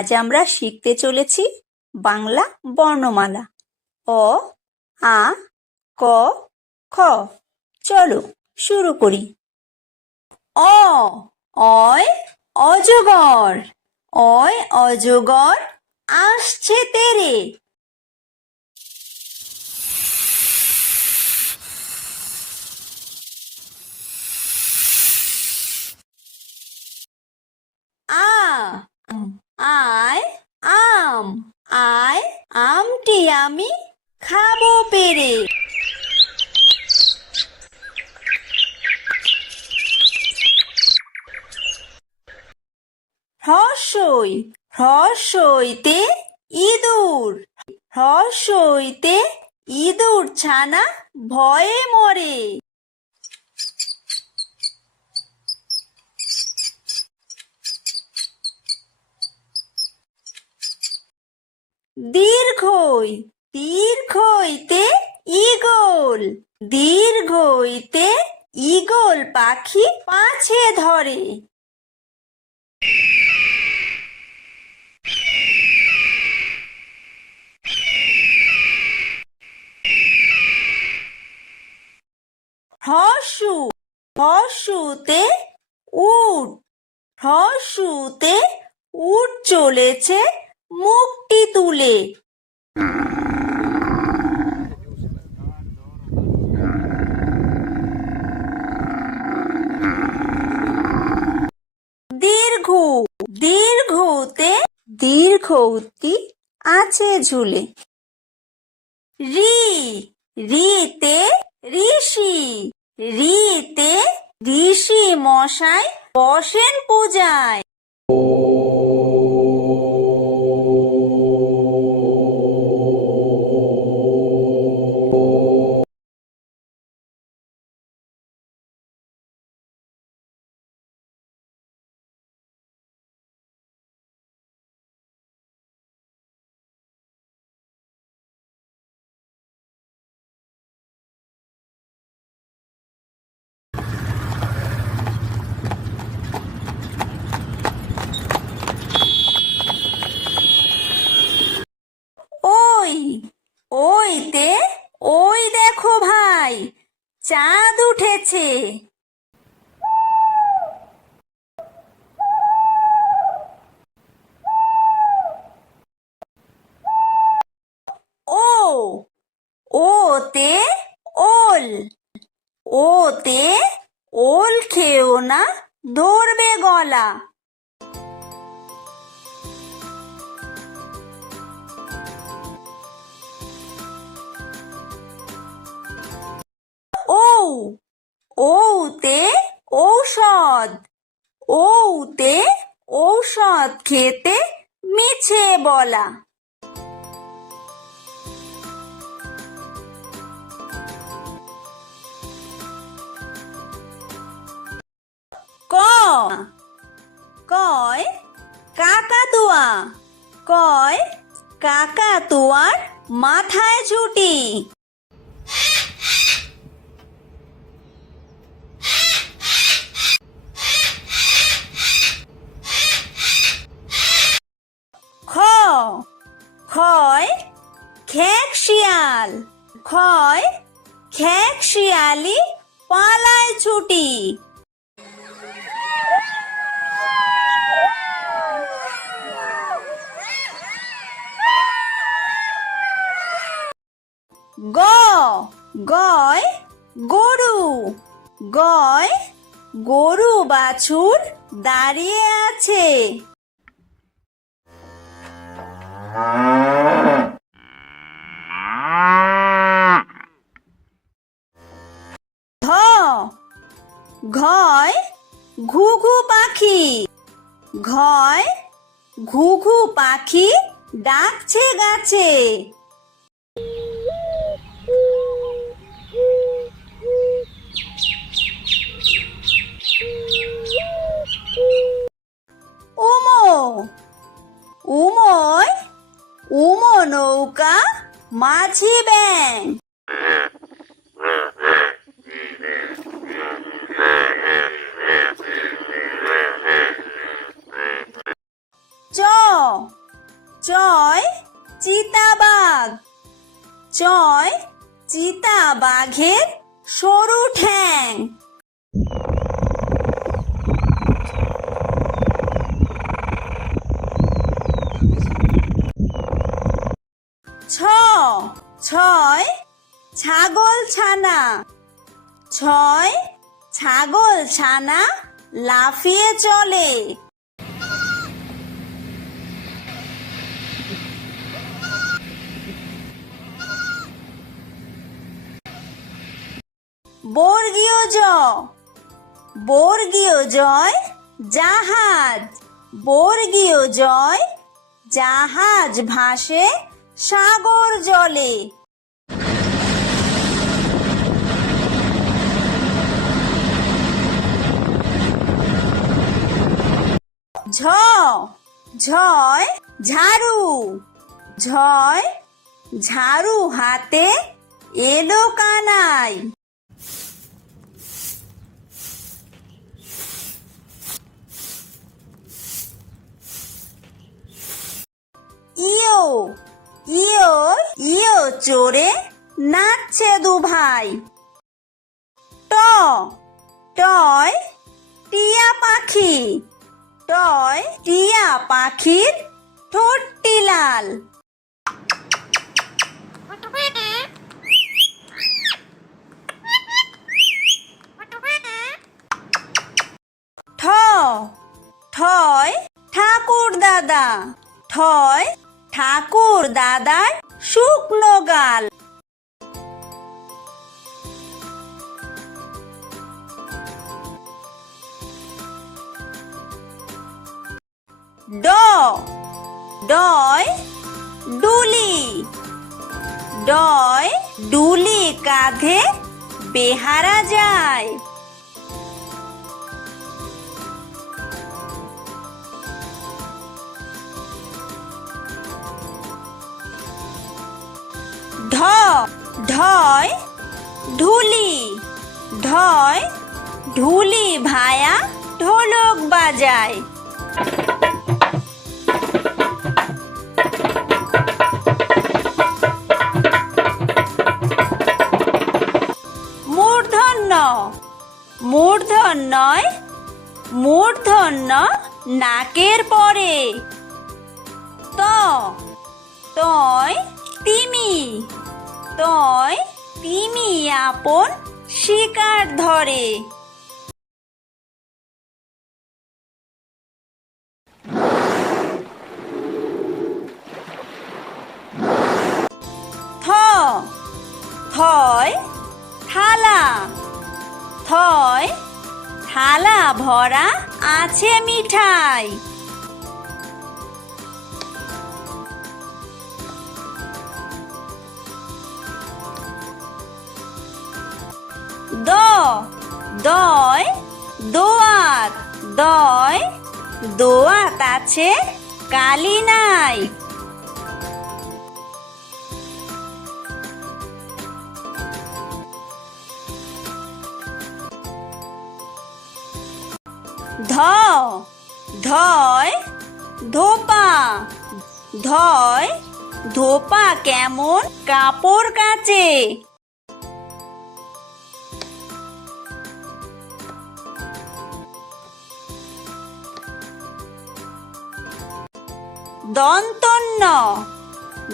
আজ আমরা শিখতে চলেছি বাংলা বর্ণমালা অ, আ, ক, খ। চলো শুরু করি। অ, অয় অজগর, অয় অজগর আসছে তেরে। আ, আয় আম, আয় আমটি আমি খাবো পেরে। হ্রস্বই, হ্রস্বইতে ইঁদুর, হ্রস্বইতে ইঁদুর ছানা ভয়ে মরে। দীর্ঘই, দীর্ঘইতে ঈগল, দীর্ঘইতে ঈগল পাখি পাছে ধরে। হ্রস্বু, হ্রস্বুতে উট, হ্রস্বুতে উট চলেছে মুখটি তুলে। দীর্ঘ, দীর্ঘতে দীর্ঘউতি আছে ঝুলে। রি, রিতে ঋষি, রিতে ঋষি মশাই বসেন পূজায়। ওই, ওইতে ওই দেখো ভাই চাঁদ উঠেছে। ও, ওতে ওল, ওতে ওল খেও না ধরবে গলা। ও, ওতে ঔষধ, ওতে ঔষধ খেতে মিছে বলা। ক, কয় কাকাতুয়া, কয় কাকাতুয়ার মাথায় ঝুঁটি। খ, খয় খেক শিয়াল, খয় খেক শিয়ালি পালায় ছুটি। গ, গয় গরু, গয় গরু বাছুর দাঁড়িয়ে আছে। ধ, ঘয় ঘুঘু পাখি, ঘয় ঘুঘু পাখি ডাকছে গাছে। উমো, উময় উমো নৌকা মাঝি ব্যাং। চ, চয় চিতাবাঘ। চয় চিতাবাঘের সরু ঠ্যাং। ছ ছয় ছাগল ছানা। ছয় ছাগল ছানা লাফিয়ে চলে। বর্গীয় জ বর্গীয় জয় জাহাজ। বর্গীয় জয় জাহাজ ভাসে সাগর জলে। ঝ ঝয় ঝাড়ু। ঝয় ঝাড়ু হাতে এলো কানাই। ইয়ো ইয়ো ইয়ো চড়ে নাচছে দুভাই। ট টয় টিয়া পাখি। টয় টিয়া পাখির ঠোঁটটি লাল। ঠ ঠয় ঠাকুর দাদা। ঠয় ঠাকুর দাদার শুকনো গাল। ড ডয় ডুলি। ডয় ডুলি কাঁধে বেহারা যায়। ঢ ঢয় ঢুলি। ঢয় ঢুলি ভায়া ঢোলক বাজায়। মূর্ধন্য মূর্ধন্যয় মূর্ধন্য নাকের পরে। ত তয় তিমি। তয় তিমি আপন শিকার ধরে। থ থয় থালা। থয় থালা ভরা আছে মিঠাই। দ দয় দোয়াত। দয় দোয়াত আছে কালি নাই। ধ ধয় ধোপা। ধয় ধোপা কেমন কাপড় কাচে। দন্তন্য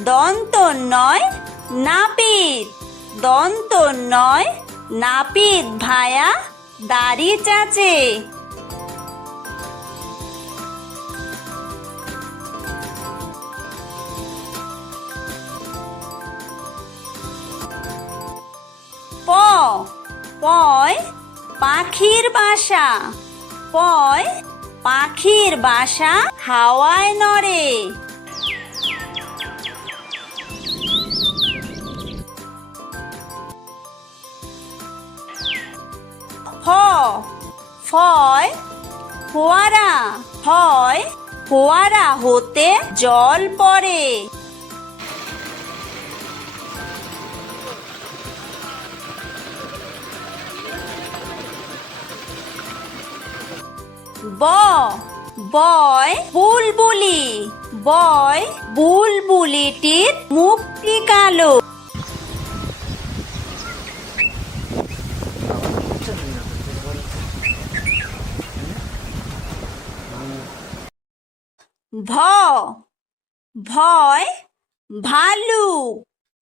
দন্তন্যয় নাপিত। দন্তন্যয় নাপিত ভায়া দাড়ি চাচে। প পয় পাখির বাসা। পয় পাখির বাসা হাওয়ায় নড়ে। ফ ফয় ফোয়ারা। ফয় ফোয়ারা হতে জল পড়ে। ব বয় বুলবুলি। বয় বুলবুলিটির মুখটি কালো। ভ ভয় ভালুক।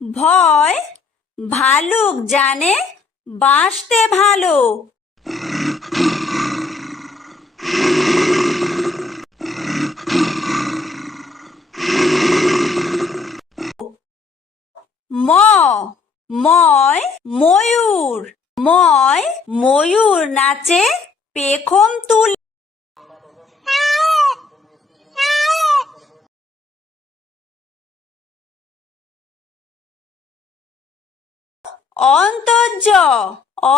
ভয় ভালুক জানে বাঁচতে ভালো। ম ময় ময়ূর। ময় ময়ূর নাচে পেখম তুলে। অন্তর্য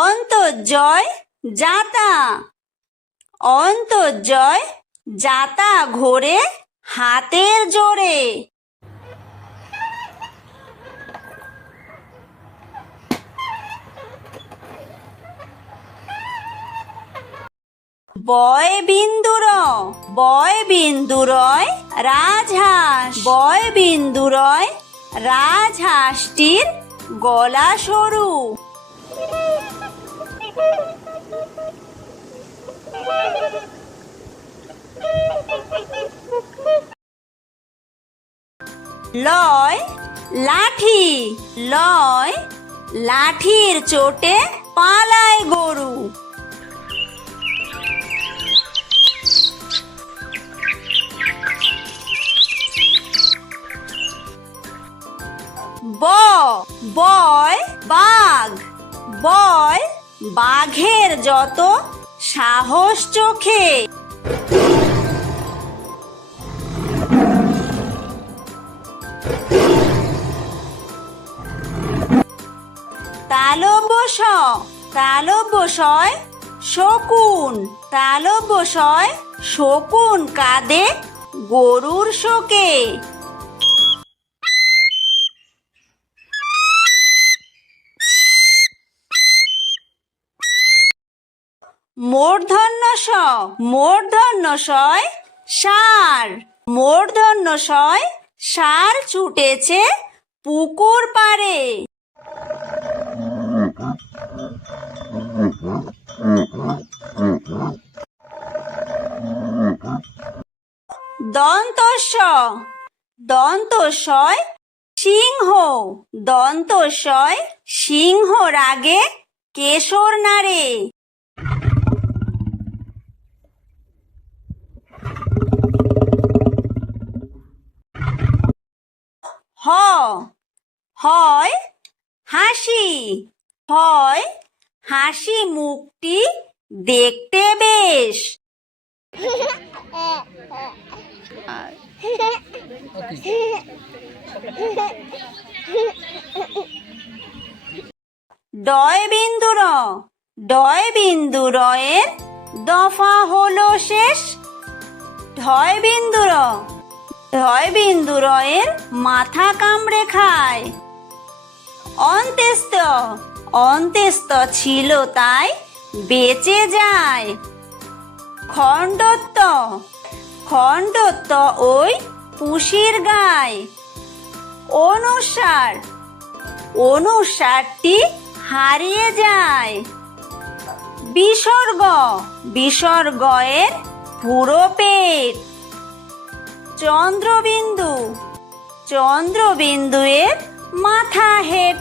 অন্তর্জয় যাতা। অন্তর্জয় যাতা ঘোরে হাতের জোরে। বয় বিন্দুর বয় বিন্দুরয় রাজহাঁস। বয় বিন্দুরয় রাজহাঁসটির গলা সরু। লয় লাঠি। লয় লাঠির চোটে পালায় গরু। বয় বাঘ। বয় বাঘের যত সাহস চোখে। তালব্য তালব্যশয় শকুন। তালব্যশয় শকুন কাঁদে গরুর শোকে। মূর্ধন্য ষ মূর্ধন্য শয় ষাঁড়। মূর্ধন্য শয় ষাঁড় ছুটেছে পুকুর পাড়ে। দন্তস্ব দন্তস্বয় সিংহ। দন্তস্বয় সিংহ রাগে কেশর নাড়ে। হয় হাসি। হয় হাসি মুখটি দেখতে বেশ। ডয় বিন্দুর ডয় বিন্দুরয়ের দফা হলো শেষ। ঢয় বিন্দুর ঢয় বিন্দুরয়ের মাথা কামড়ে খায়। অন্ত্যেস্ত অন্ত্যেস্ত ছিল তাই বেঁচে যায়। খণ্ডত্ব খণ্ডত্ব ওই পুষির গায়। অনুসার অনুসারটি হারিয়ে যায়। বিসর্গ বিসর্গয়ের পুরো পেট। চন্দ্রবিন্দু চন্দ্রবিন্দুয়ের মাথা হেট।